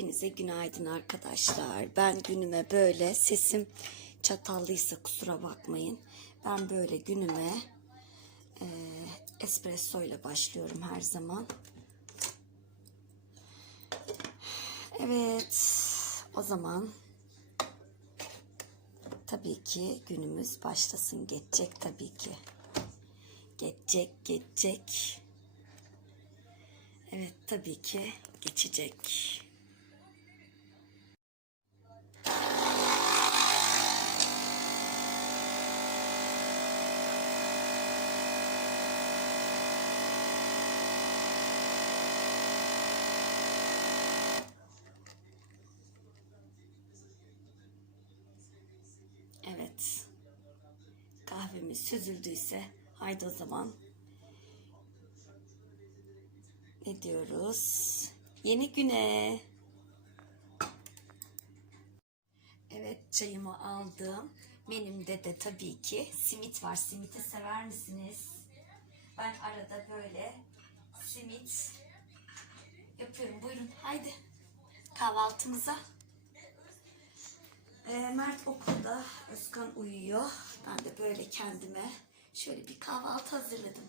Hepinize günaydın arkadaşlar. Ben günüme böyle sesim çatallıysa kusura bakmayın. Ben böyle günüme e, espresso ile başlıyorum her zaman. Evet, o zaman tabii ki günümüz başlasın. Geçecek tabii ki. Geçecek, geçecek. Evet tabii ki geçecek. Evet. Kahvemiz süzüldüyse haydi o zaman ne diyoruz? Yeni güne. Evet çayımı aldım. Menümde de tabii ki simit var. Simiti sever misiniz? Ben arada böyle simit yapıyorum. Buyurun haydi kahvaltımıza. Ee, Mert okulda, Özkan uyuyor. Ben de böyle kendime şöyle bir kahvaltı hazırladım.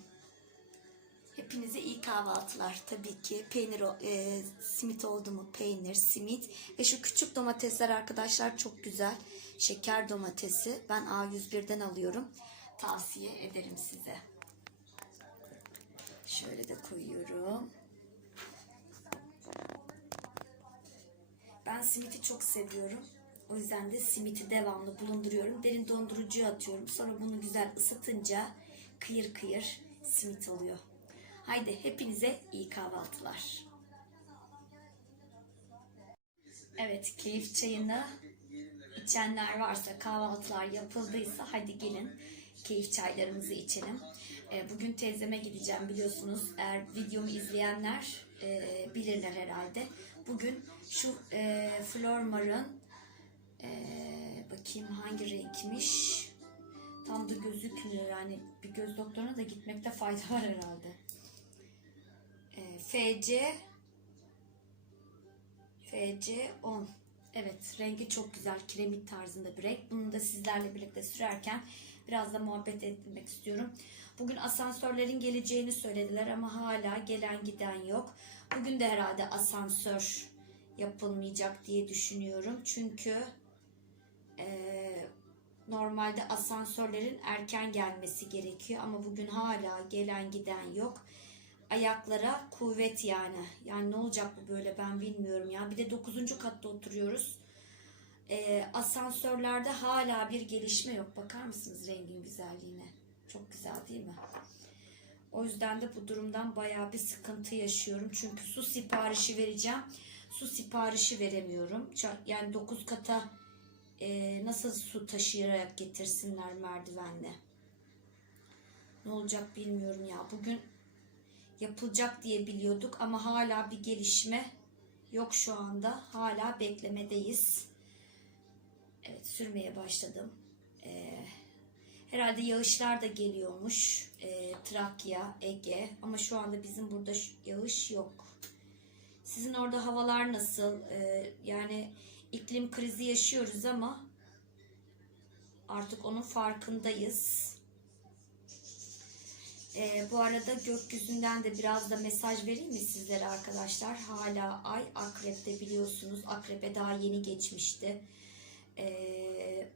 Hepinize iyi kahvaltılar. Tabii ki peynir, e, simit oldu mu peynir, simit ve şu küçük domatesler arkadaşlar çok güzel. Şeker domatesi. Ben A101'den alıyorum. Tavsiye ederim size. Şöyle de koyuyorum. Ben simiti çok seviyorum. O yüzden de simiti devamlı bulunduruyorum. Derin dondurucuya atıyorum. Sonra bunu güzel ısıtınca kıyır kıyır simit oluyor. Haydi hepinize iyi kahvaltılar. Evet keyif çayını içenler varsa kahvaltılar yapıldıysa hadi gelin keyif çaylarımızı içelim. Ee, Bugün teyzeme gideceğim biliyorsunuz. Eğer videomu izleyenler e, bilirler herhalde. Bugün şu e, Flormar'ın e, bakayım hangi renkmiş. Tam da gözükmüyor yani bir göz doktoruna da gitmekte fayda var herhalde. E, FC FC 10. Evet rengi çok güzel kiremit tarzında bir renk. Bunu da sizlerle birlikte sürerken biraz da muhabbet etmek istiyorum. Bugün asansörlerin geleceğini söylediler ama hala gelen giden yok. Bugün de herhalde asansör yapılmayacak diye düşünüyorum. Çünkü eee, normalde asansörlerin erken gelmesi gerekiyor ama bugün hala gelen giden yok. Ayaklara kuvvet yani. Yani ne olacak bu böyle ben bilmiyorum ya. Bir de 9. katta oturuyoruz. Ee, asansörlerde hala bir gelişme yok. Bakar mısınız rengin güzelliğine? Çok güzel değil mi? O yüzden de bu durumdan bayağı bir sıkıntı yaşıyorum. Çünkü su siparişi vereceğim. Su siparişi veremiyorum. Yani 9 kata e, nasıl su taşıyarak getirsinler merdivenle. Ne olacak bilmiyorum ya. Bugün yapılacak diye biliyorduk ama hala bir gelişme yok şu anda. Hala beklemedeyiz. Evet sürmeye başladım. Ee, herhalde yağışlar da geliyormuş. Ee, Trakya, Ege ama şu anda bizim burada yağış yok. Sizin orada havalar nasıl? Ee, yani iklim krizi yaşıyoruz ama artık onun farkındayız. Ee, bu arada gökyüzünden de biraz da mesaj vereyim mi sizlere arkadaşlar? Hala ay akrepte biliyorsunuz. Akrepe daha yeni geçmişti. Ee,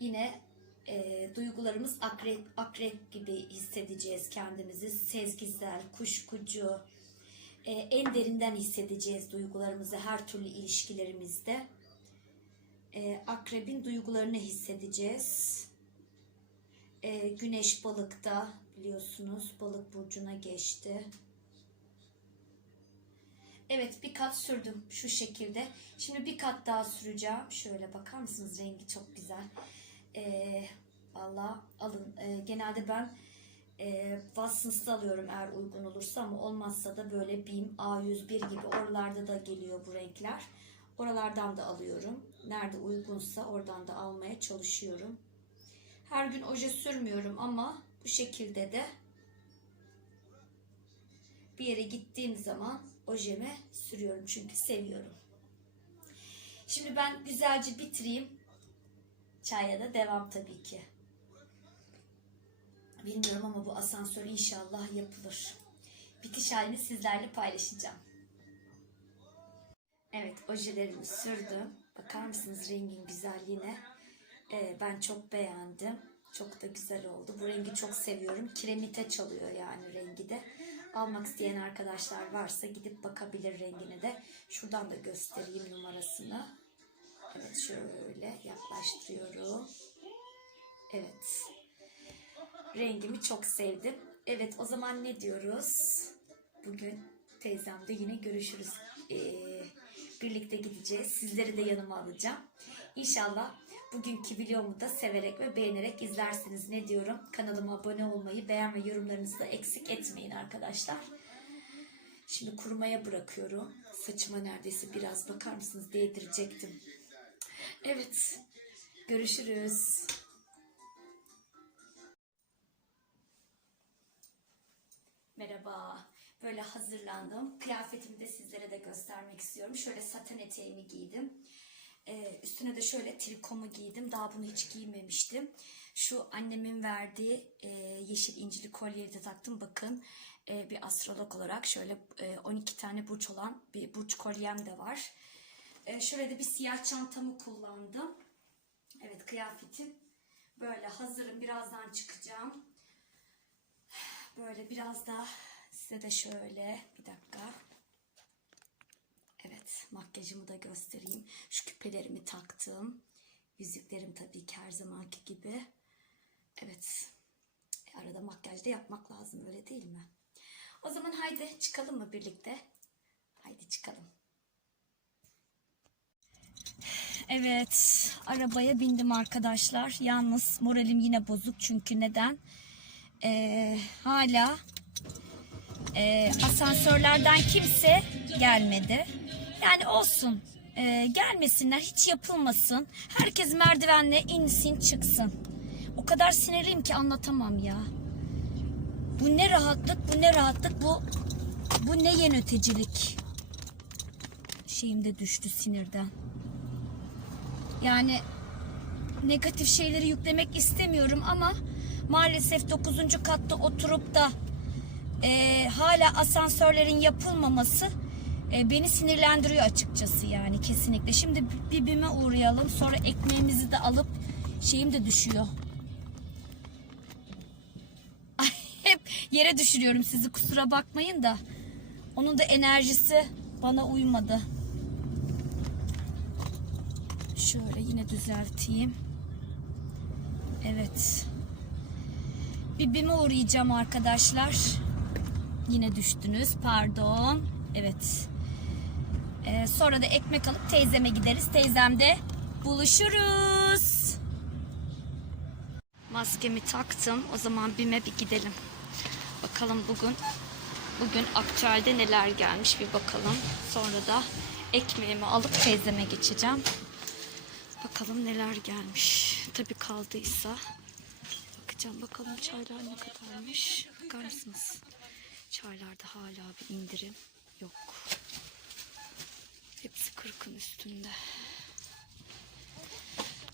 yine e, duygularımız akrep, akrep gibi hissedeceğiz kendimizi. Sezgisel, kuşkucu, e, en derinden hissedeceğiz duygularımızı her türlü ilişkilerimizde. E, akrebin duygularını hissedeceğiz. E, güneş balıkta biliyorsunuz balık burcuna geçti. Evet bir kat sürdüm şu şekilde. Şimdi bir kat daha süreceğim. Şöyle bakar mısınız rengi çok güzel. E, Valla alın. E, genelde ben e, Watsons'ta alıyorum eğer uygun olursa ama olmazsa da böyle BİM, A101 gibi oralarda da geliyor bu renkler. Oralardan da alıyorum. Nerede uygunsa oradan da almaya çalışıyorum. Her gün oje sürmüyorum ama bu şekilde de bir yere gittiğim zaman ojeme sürüyorum çünkü seviyorum. Şimdi ben güzelce bitireyim. Çaya da devam tabii ki. Bilmiyorum ama bu asansör inşallah yapılır. Bitiş halini sizlerle paylaşacağım. Evet ojelerimi sürdüm. Bakar mısınız rengin güzelliğine? Ee, ben çok beğendim. Çok da güzel oldu. Bu rengi çok seviyorum. Kiremite çalıyor yani rengi de. Almak isteyen arkadaşlar varsa gidip bakabilir rengine de. Şuradan da göstereyim numarasını. Evet şöyle yaklaştırıyorum. Evet. Rengimi çok sevdim. Evet o zaman ne diyoruz? Bugün teyzemde yine görüşürüz. Ee, birlikte gideceğiz. Sizleri de yanıma alacağım. İnşallah bugünkü videomu da severek ve beğenerek izlersiniz. Ne diyorum? Kanalıma abone olmayı, beğen ve yorumlarınızı da eksik etmeyin arkadaşlar. Şimdi kurumaya bırakıyorum. Saçıma neredeyse biraz bakar mısınız değdirecektim. Evet. Görüşürüz. Merhaba. Böyle hazırlandım. Kıyafetimi de sizlere de göstermek istiyorum. Şöyle saten eteğimi giydim. Ee, üstüne de şöyle trikomu giydim. Daha bunu hiç giymemiştim. Şu annemin verdiği e, yeşil incili kolyeyi de taktım. Bakın e, bir astrolog olarak şöyle e, 12 tane burç olan bir burç kolyem de var. E, şöyle de bir siyah çantamı kullandım. Evet kıyafetim böyle hazırım. Birazdan çıkacağım. Böyle biraz da size de şöyle bir dakika. Evet makyajımı da göstereyim. Şu küpelerimi taktım. Yüzüklerim tabii ki her zamanki gibi. Evet. E, arada makyaj da yapmak lazım öyle değil mi? O zaman haydi çıkalım mı birlikte? Haydi çıkalım. Evet, arabaya bindim arkadaşlar. Yalnız moralim yine bozuk çünkü neden? Ee, hala e, asansörlerden kimse gelmedi. Yani olsun, Ee, gelmesinler, hiç yapılmasın. Herkes merdivenle insin çıksın. O kadar sinirliyim ki anlatamam ya. Bu ne rahatlık, bu ne rahatlık, bu bu ne yöneticilik. Şeyim de düştü sinirden. Yani negatif şeyleri yüklemek istemiyorum ama maalesef 9. katta oturup da e, hala asansörlerin yapılmaması e, beni sinirlendiriyor açıkçası yani kesinlikle. Şimdi bir BİM'e uğrayalım sonra ekmeğimizi de alıp şeyim de düşüyor. Ay, hep yere düşürüyorum sizi kusura bakmayın da onun da enerjisi bana uymadı. Şöyle yine düzelteyim. Evet. Bir BİM'e uğrayacağım arkadaşlar. Yine düştünüz. Pardon. Evet. Ee, sonra da ekmek alıp teyzeme gideriz. Teyzemde buluşuruz. Maskemi taktım. O zaman BİM'e bir gidelim. Bakalım bugün bugün aktüelde neler gelmiş bir bakalım. Sonra da ekmeğimi alıp teyzeme geçeceğim. Bakalım neler gelmiş. Tabii kaldıysa. Bakacağım bakalım çaylar ne kadarmış. Bakar mısınız? Çaylarda hala bir indirim yok. Hepsi kırkın üstünde.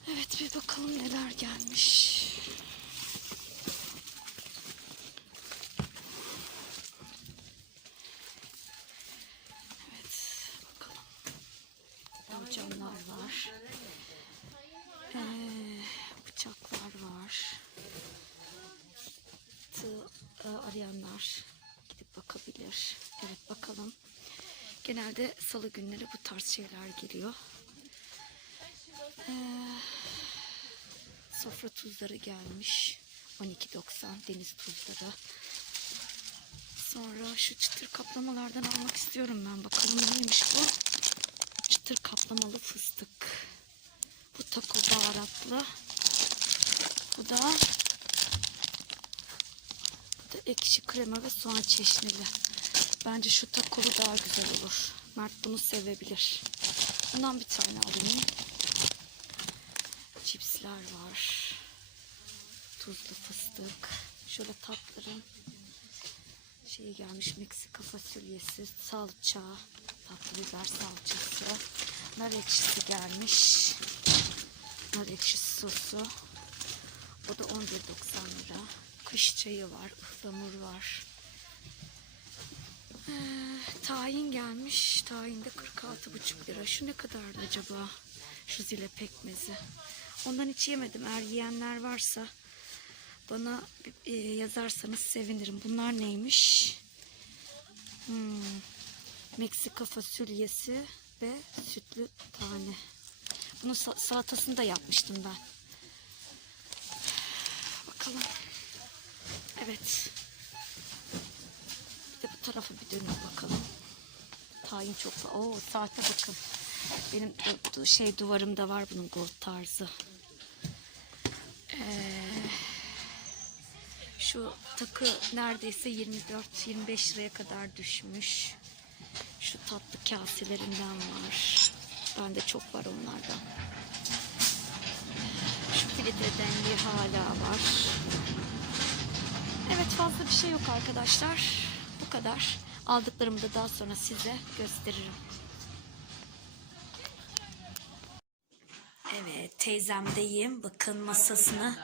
Evet bir bakalım neler gelmiş. Evet bakalım. Borcamlar var. Ee, bıçaklar var. Tığ e, arayanlar gidip bakabilir. Evet bakalım. Genelde salı günleri bu tarz şeyler geliyor. Ee, sofra tuzları gelmiş. 12.90 deniz tuzları. Sonra şu çıtır kaplamalardan almak istiyorum ben. Bakalım neymiş bu? Çıtır kaplamalı fıstık. Bu taco baharatlı. Bu da da ekşi krema ve soğan çeşnili. Bence şu takolu daha güzel olur. Mert bunu sevebilir. Bundan bir tane alayım. Cipsler var. Tuzlu fıstık. Şöyle tatlarım. Şey gelmiş Meksika fasulyesi, salça, tatlı biber salçası, nar ekşisi gelmiş. Nar ekşisi sosu. O da 11.90 lira. Kış çayı var, ıhlamur var. Ee, tahin gelmiş. Tahin de 46,5 lira. Şu ne kadardı acaba? Şu zile pekmezi. Ondan hiç yemedim. Eğer yiyenler varsa bana e, yazarsanız sevinirim. Bunlar neymiş? Hmm. Meksika fasulyesi ve sütlü tane. Bunun sa- salatasını da yapmıştım ben. Bakalım. Evet. Bir de bu tarafa bir dönüp bakalım. Tayin çok. Oo saate bakın. Benim şey duvarımda var bunun gold tarzı. Ee, şu takı neredeyse 24-25 liraya kadar düşmüş. Şu tatlı kaselerinden var. Bende çok var onlardan. Şu filtre dengi hala var. Evet fazla bir şey yok arkadaşlar. Bu kadar. Aldıklarımı da daha sonra size gösteririm. Evet teyzemdeyim. Bakın masasını.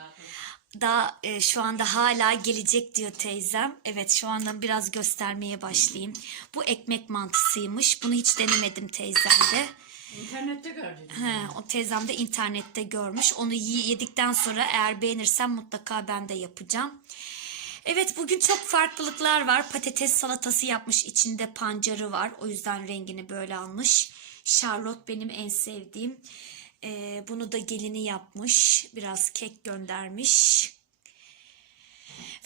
Daha e, şu anda hala gelecek diyor teyzem. Evet şu anda biraz göstermeye başlayayım. Bu ekmek mantısıymış. Bunu hiç denemedim teyzemde. İnternette gördüm. He, o teyzem de internette görmüş. Onu yedikten sonra eğer beğenirsem mutlaka ben de yapacağım. Evet bugün çok farklılıklar var. Patates salatası yapmış. içinde pancarı var. O yüzden rengini böyle almış. Charlotte benim en sevdiğim. Ee, bunu da gelini yapmış. Biraz kek göndermiş.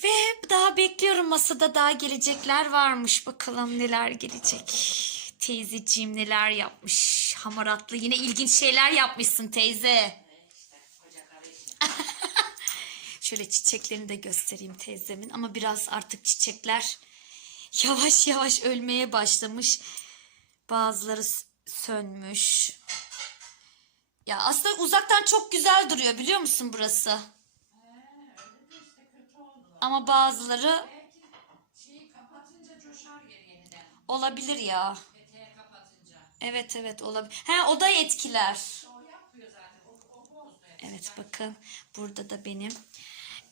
Ve daha bekliyorum masada daha gelecekler varmış. Bakalım neler gelecek. Teyzeciğim neler yapmış. Hamaratlı yine ilginç şeyler yapmışsın teyze. Şöyle çiçeklerini de göstereyim teyzemin. Ama biraz artık çiçekler yavaş yavaş ölmeye başlamış. Bazıları sönmüş. Ya aslında uzaktan çok güzel duruyor biliyor musun burası? Ama bazıları olabilir ya. Evet evet olabilir. He o da etkiler. O yapmıyor zaten. O, o bozdu hep. Evet bakın burada da benim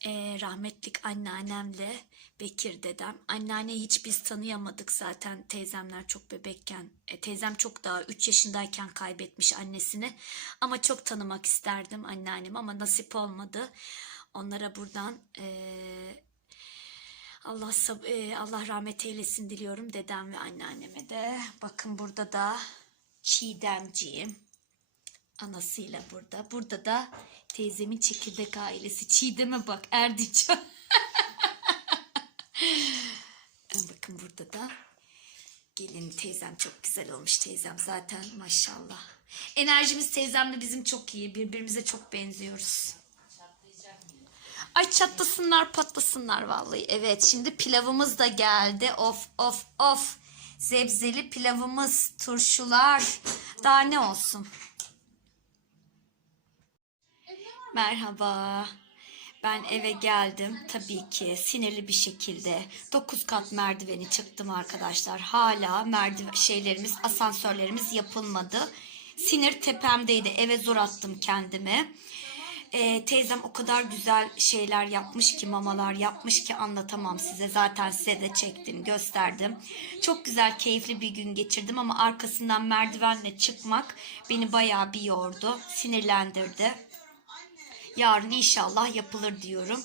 eee, rahmetlik anneannemle Bekir dedem. Anneanneyi hiç biz tanıyamadık zaten teyzemler çok bebekken. E, teyzem çok daha 3 yaşındayken kaybetmiş annesini. Ama çok tanımak isterdim anneannemi ama nasip olmadı. Onlara buradan eee, Allah eee, Allah rahmet eylesin diliyorum dedem ve anneanneme de. Bakın burada da Çiğdemciğim anasıyla burada. Burada da teyzemin çekirdek ailesi. Çiğdem'e bak Erdinç. Bakın burada da gelin teyzem çok güzel olmuş teyzem zaten maşallah. Enerjimiz teyzemle bizim çok iyi. Birbirimize çok benziyoruz. Ay çatlasınlar patlasınlar vallahi. Evet şimdi pilavımız da geldi. Of of of. Zebzeli pilavımız, turşular. Daha ne olsun? Merhaba. Ben eve geldim tabii ki sinirli bir şekilde 9 kat merdiveni çıktım arkadaşlar. Hala merdiven şeylerimiz, asansörlerimiz yapılmadı. Sinir tepemdeydi. Eve zor attım kendimi. Ee, teyzem o kadar güzel şeyler yapmış ki mamalar yapmış ki anlatamam size. Zaten size de çektim, gösterdim. Çok güzel, keyifli bir gün geçirdim ama arkasından merdivenle çıkmak beni bayağı bir yordu, sinirlendirdi. Yarın inşallah yapılır diyorum.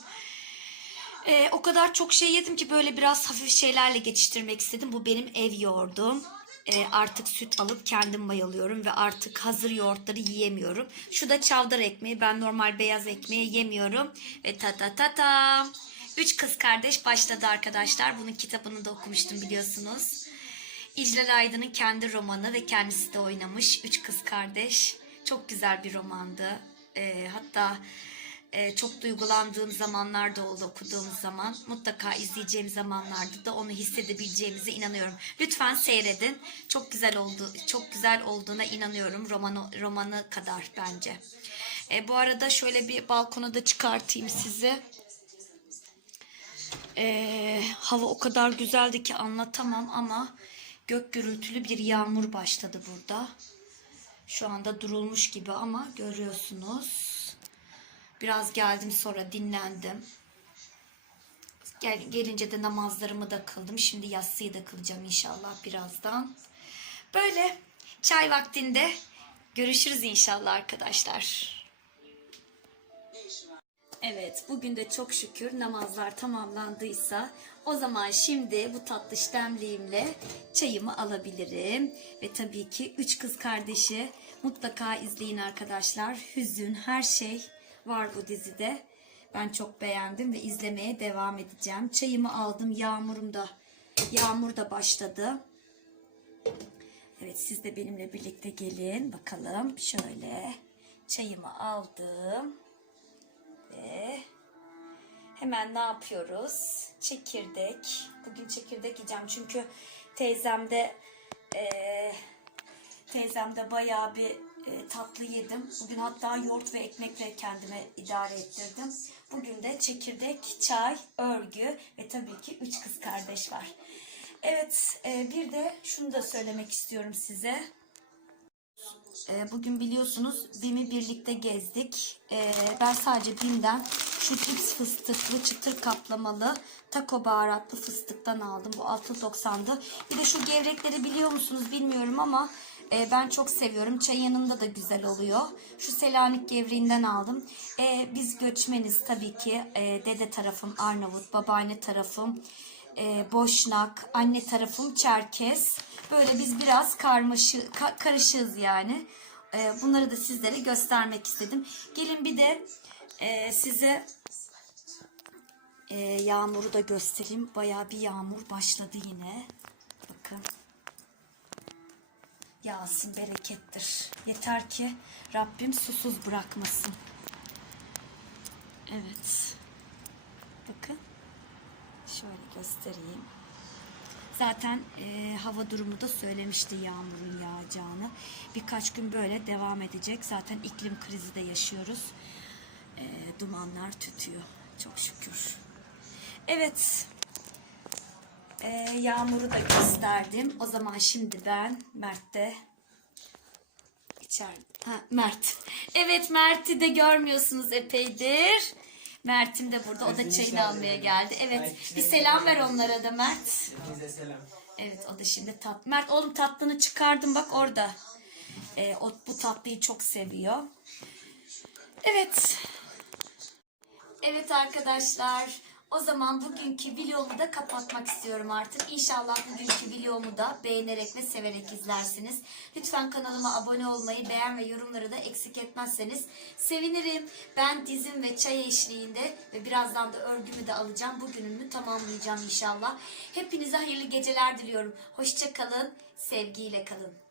Ee, o kadar çok şey yedim ki böyle biraz hafif şeylerle geçiştirmek istedim. Bu benim ev yoğurdum. Ee, artık süt alıp kendim mayalıyorum ve artık hazır yoğurtları yiyemiyorum. Şu da çavdar ekmeği. Ben normal beyaz ekmeği yemiyorum. Ve ta ta ta ta. Üç kız kardeş başladı arkadaşlar. Bunun kitabını da okumuştum biliyorsunuz. İclal Aydın'ın kendi romanı ve kendisi de oynamış. Üç kız kardeş. Çok güzel bir romandı. Ee, hatta e, çok duygulandığım zamanlar da oldu okuduğum zaman. Mutlaka izleyeceğim zamanlarda da onu hissedebileceğimize inanıyorum. Lütfen seyredin. Çok güzel oldu. Çok güzel olduğuna inanıyorum romanı romanı kadar bence. E, bu arada şöyle bir balkona da çıkartayım sizi. Ee, hava o kadar güzeldi ki anlatamam ama gök gürültülü bir yağmur başladı burada. Şu anda durulmuş gibi ama görüyorsunuz. Biraz geldim sonra dinlendim. Gel, gelince de namazlarımı da kıldım. Şimdi yatsıyı da kılacağım inşallah birazdan. Böyle çay vaktinde görüşürüz inşallah arkadaşlar. Evet, bugün de çok şükür namazlar tamamlandıysa o zaman şimdi bu tatlış demliğimle çayımı alabilirim. Ve tabii ki üç kız kardeşi mutlaka izleyin arkadaşlar. Hüzün, her şey var bu dizide. Ben çok beğendim ve izlemeye devam edeceğim. Çayımı aldım, yağmurum da yağmur da başladı. Evet siz de benimle birlikte gelin bakalım. Şöyle çayımı aldım. Ve hemen ne yapıyoruz? Çekirdek. Bugün çekirdek yiyeceğim çünkü teyzemde eee teyzemde bayağı bir e, tatlı yedim. Bugün hatta yoğurt ve ekmekle kendime idare ettirdim. Bugün de çekirdek, çay, örgü ve tabii ki üç kız kardeş var. Evet, e, bir de şunu da söylemek istiyorum size. E, Bugün biliyorsunuz BİM'i birlikte gezdik. E, Ben sadece BİM'den şu cips fıstıklı çıtır kaplamalı taco baharatlı fıstıktan aldım. Bu 6.90'dı. Bir de şu gevrekleri biliyor musunuz bilmiyorum ama e, ben çok seviyorum. Çay yanında da güzel oluyor. Şu Selanik gevreğinden aldım. E, Biz göçmeniz tabii ki. E, Dede tarafım Arnavut, babaanne tarafım e, Boşnak, anne tarafım Çerkes. Böyle biz biraz karmaşı, ka- karışığız yani. E, bunları da sizlere göstermek istedim. Gelin bir de e, size e, yağmuru da göstereyim. Bayağı bir yağmur başladı yine. Bakın. Yağsın berekettir. Yeter ki Rabbim susuz bırakmasın. Evet. Bakın. Şöyle göstereyim. Zaten e, hava durumu da söylemişti yağmurun yağacağını. Birkaç gün böyle devam edecek. Zaten iklim krizi de yaşıyoruz. E, dumanlar tütüyor. Çok şükür. Evet. E, yağmuru da gösterdim. O zaman şimdi ben Mert'te İçeride. Ha, Mert. Evet Mert'i de görmüyorsunuz epeydir. Mert'im de burada. O da çayını almaya geldi. Evet. Bir selam ver onlara da Mert. Hepinize selam. Evet o da şimdi tat. Mert oğlum tatlını çıkardım bak orada. Ee, o bu tatlıyı çok seviyor. Evet. Evet arkadaşlar. O zaman bugünkü videomu da kapatmak istiyorum artık. İnşallah bugünkü videomu da beğenerek ve severek izlersiniz. Lütfen kanalıma abone olmayı, beğen ve yorumları da eksik etmezseniz sevinirim. Ben dizim ve çay eşliğinde ve birazdan da örgümü de alacağım. Bugünümü tamamlayacağım inşallah. Hepinize hayırlı geceler diliyorum. Hoşça kalın, sevgiyle kalın.